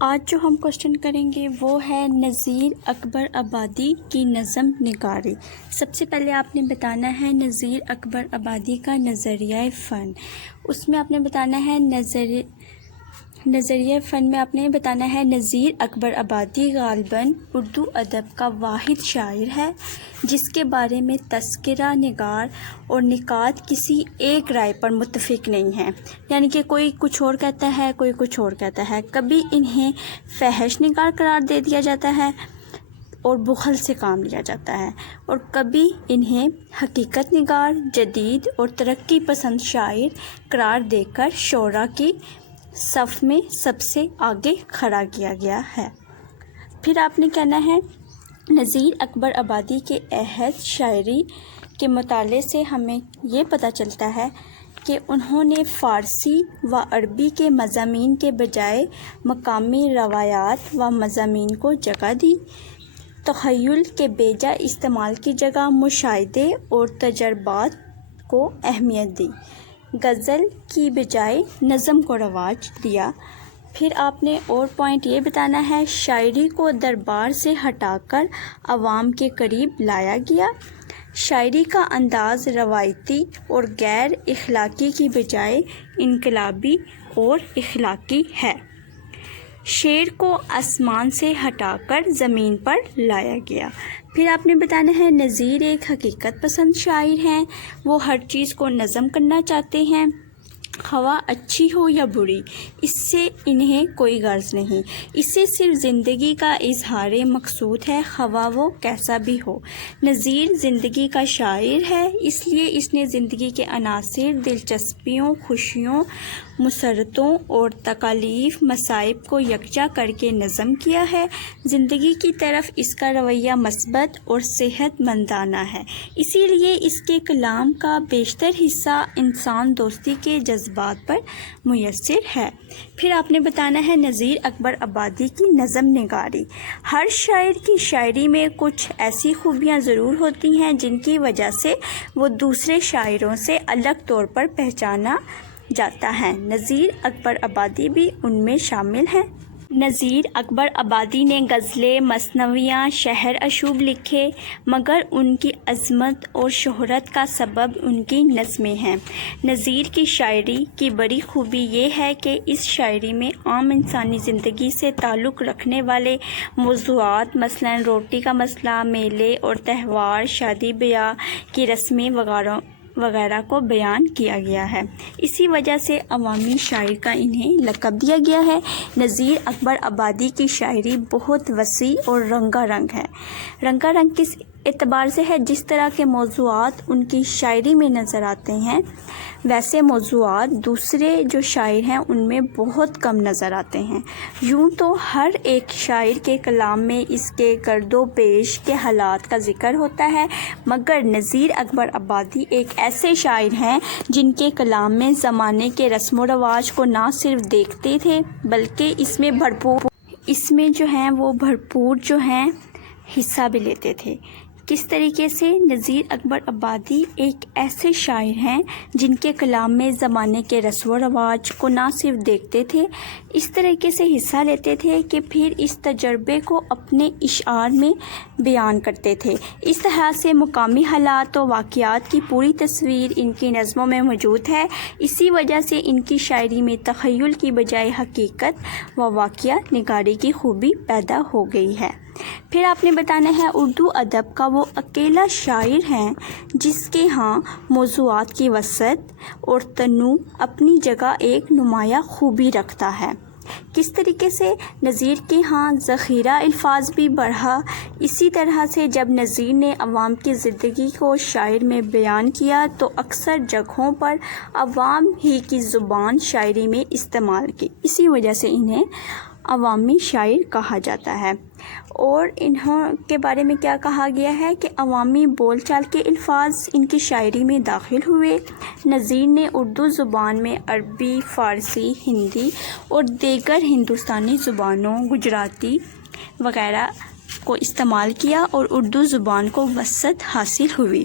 آج جو ہم کوشچن کریں گے وہ ہے نظیر اکبر آبادی کی نظم نگاری۔ سب سے پہلے آپ نے بتانا ہے نظیر اکبر آبادی کا نظریہ فن۔ اس میں آپ نے بتانا ہے نظریہ فن میں آپ نے بتانا ہے نظیر اکبر آبادی غالباً اردو ادب کا واحد شاعر ہے جس کے بارے میں تذکرہ نگار اور نقاد کسی ایک رائے پر متفق نہیں ہیں، یعنی کہ کوئی کچھ اور کہتا ہے، کوئی کچھ اور کہتا ہے۔ کبھی انہیں فحش نگار قرار دے دیا جاتا ہے اور بخل سے کام لیا جاتا ہے، اور کبھی انہیں حقیقت نگار، جدید اور ترقی پسند شاعر قرار دے کر شعراء کی صف میں سب سے آگے کھڑا کیا گیا ہے۔ پھر آپ نے کہنا ہے نظیر اکبر آبادی کے عہد شاعری کے مطالعے سے ہمیں یہ پتہ چلتا ہے کہ انہوں نے فارسی و عربی کے مضامین کے بجائے مقامی روایات و مضامین کو جگہ دی، تخیل کے بیجا استعمال کی جگہ مشاہدے اور تجربات کو اہمیت دی، غزل کی بجائے نظم کو رواج دیا۔ پھر آپ نے اور پوائنٹ یہ بتانا ہے شاعری کو دربار سے ہٹا کر عوام کے قریب لایا گیا، شاعری کا انداز روایتی اور غیر اخلاقی کی بجائے انقلابی اور اخلاقی ہے، شعر کو آسمان سے ہٹا کر زمین پر لایا گیا۔ پھر آپ نے بتانا ہے نظیر ایک حقیقت پسند شاعر ہیں، وہ ہر چیز کو نظم کرنا چاہتے ہیں، خواہ اچھی ہو یا بری، اس سے انہیں کوئی غرض نہیں، اس سے صرف زندگی کا اظہار مقصود ہے، خواہ وہ کیسا بھی ہو۔ نظیر زندگی کا شاعر ہے، اس لیے اس نے زندگی کے عناصر، دلچسپیوں، خوشیوں، مسرتوں اور تکالیف، مصائب کو یکجا کر کے نظم کیا ہے۔ زندگی کی طرف اس کا رویہ مثبت اور صحت مندانہ ہے، اسی لیے اس کے کلام کا بیشتر حصہ انسان دوستی کے جذبات پر میسر ہے۔ پھر آپ نے بتانا ہے نظیر اکبر آبادی کی نظم نگاری۔ ہر شاعر کی شاعری میں کچھ ایسی خوبیاں ضرور ہوتی ہیں جن کی وجہ سے وہ دوسرے شاعروں سے الگ طور پر پہچانا جاتا ہے، نظیر اکبر آبادی بھی ان میں شامل ہیں۔ نظیر اکبر آبادی نے غزلیں، مثنویاں، شعر اشوب لکھے، مگر ان کی عظمت اور شہرت کا سبب ان کی نظمیں ہیں۔ نظیر کی شاعری کی بڑی خوبی یہ ہے کہ اس شاعری میں عام انسانی زندگی سے تعلق رکھنے والے موضوعات، مثلاً روٹی کا مسئلہ، میلے اور تہوار، شادی بیاہ کی رسمیں وغیرہ کو بیان کیا گیا ہے، اسی وجہ سے عوامی شاعر کا انہیں لقب دیا گیا ہے۔ نظیر اکبر آبادی کی شاعری بہت وسیع اور رنگا رنگ ہے۔ رنگا رنگ کس اعتبار سے ہے؟ جس طرح کے موضوعات ان کی شاعری میں نظر آتے ہیں ویسے موضوعات دوسرے جو شاعر ہیں ان میں بہت کم نظر آتے ہیں۔ یوں تو ہر ایک شاعر کے کلام میں اس کے گرد و پیش کے حالات کا ذکر ہوتا ہے، مگر نظیر اکبر آبادی ایک ایسے شاعر ہیں جن کے کلام میں زمانے کے رسم و رواج کو نہ صرف دیکھتے تھے بلکہ اس میں بھرپور حصہ بھی لیتے تھے۔ کس طریقے سے؟ نظیر اکبر آبادی ایک ایسے شاعر ہیں جن کے کلام میں زمانے کے رسم و رواج کو نہ صرف دیکھتے تھے، اس طریقے سے حصہ لیتے تھے کہ پھر اس تجربے کو اپنے اشعار میں بیان کرتے تھے۔ اس طرح سے مقامی حالات و واقعات کی پوری تصویر ان کی نظموں میں موجود ہے، اسی وجہ سے ان کی شاعری میں تخیل کی بجائے حقیقت و واقعہ نگاری کی خوبی پیدا ہو گئی ہے۔ پھر آپ نے بتانا ہے اردو ادب کا وہ اکیلا شاعر ہے جس کے ہاں موضوعات کی وسعت اور تنوع اپنی جگہ ایک نمایاں خوبی رکھتا ہے۔ کس طریقے سے؟ نظیر کے ہاں ذخیرہ الفاظ بھی بڑھا، اسی طرح سے جب نظیر نے عوام کی زندگی کو شاعری میں بیان کیا تو اکثر جگہوں پر عوام ہی کی زبان شاعری میں استعمال کی، اسی وجہ سے انہیں عوامی شاعر کہا جاتا ہے۔ اور انہوں کے بارے میں کیا کہا گیا ہے کہ عوامی بول چال کے الفاظ ان کی شاعری میں داخل ہوئے۔ نظیر نے اردو زبان میں عربی، فارسی، ہندی اور دیگر ہندوستانی زبانوں، گجراتی وغیرہ کو استعمال کیا اور اردو زبان کو وسعت حاصل ہوئی۔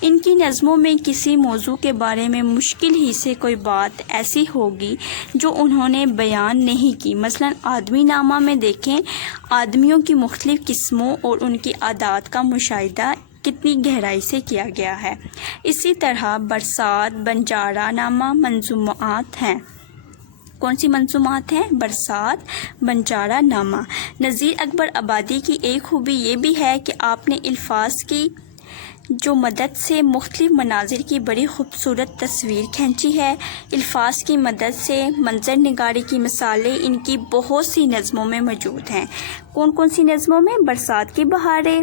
ان کی نظموں میں کسی موضوع کے بارے میں مشکل ہی سے کوئی بات ایسی ہوگی جو انہوں نے بیان نہیں کی۔ مثلاً آدمی نامہ میں دیکھیں، آدمیوں کی مختلف قسموں اور ان کی عادات کا مشاہدہ کتنی گہرائی سے کیا گیا ہے۔ اسی طرح برسات، بنجارہ نامہ منظومات ہیں۔ کون سی منظومات ہیں؟ برسات، بنجارہ نامہ۔ نذیر اکبر آبادی کی ایک خوبی یہ بھی ہے کہ آپ نے الفاظ کی جو مدد سے مختلف مناظر کی بڑی خوبصورت تصویر کھینچی ہے۔ الفاظ کی مدد سے منظر نگاری کی مثالیں ان کی بہت سی نظموں میں موجود ہیں۔ کون کون سی نظموں میں؟ برسات کی بہاریں،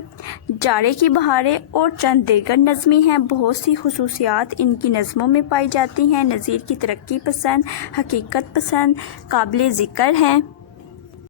جاڑے کی بہاریں اور چند دیگر نظمی ہیں۔ بہت سی خصوصیات ان کی نظموں میں پائی جاتی ہیں۔ نذیر کی ترقی پسند، حقیقت پسند قابل ذکر ہیں۔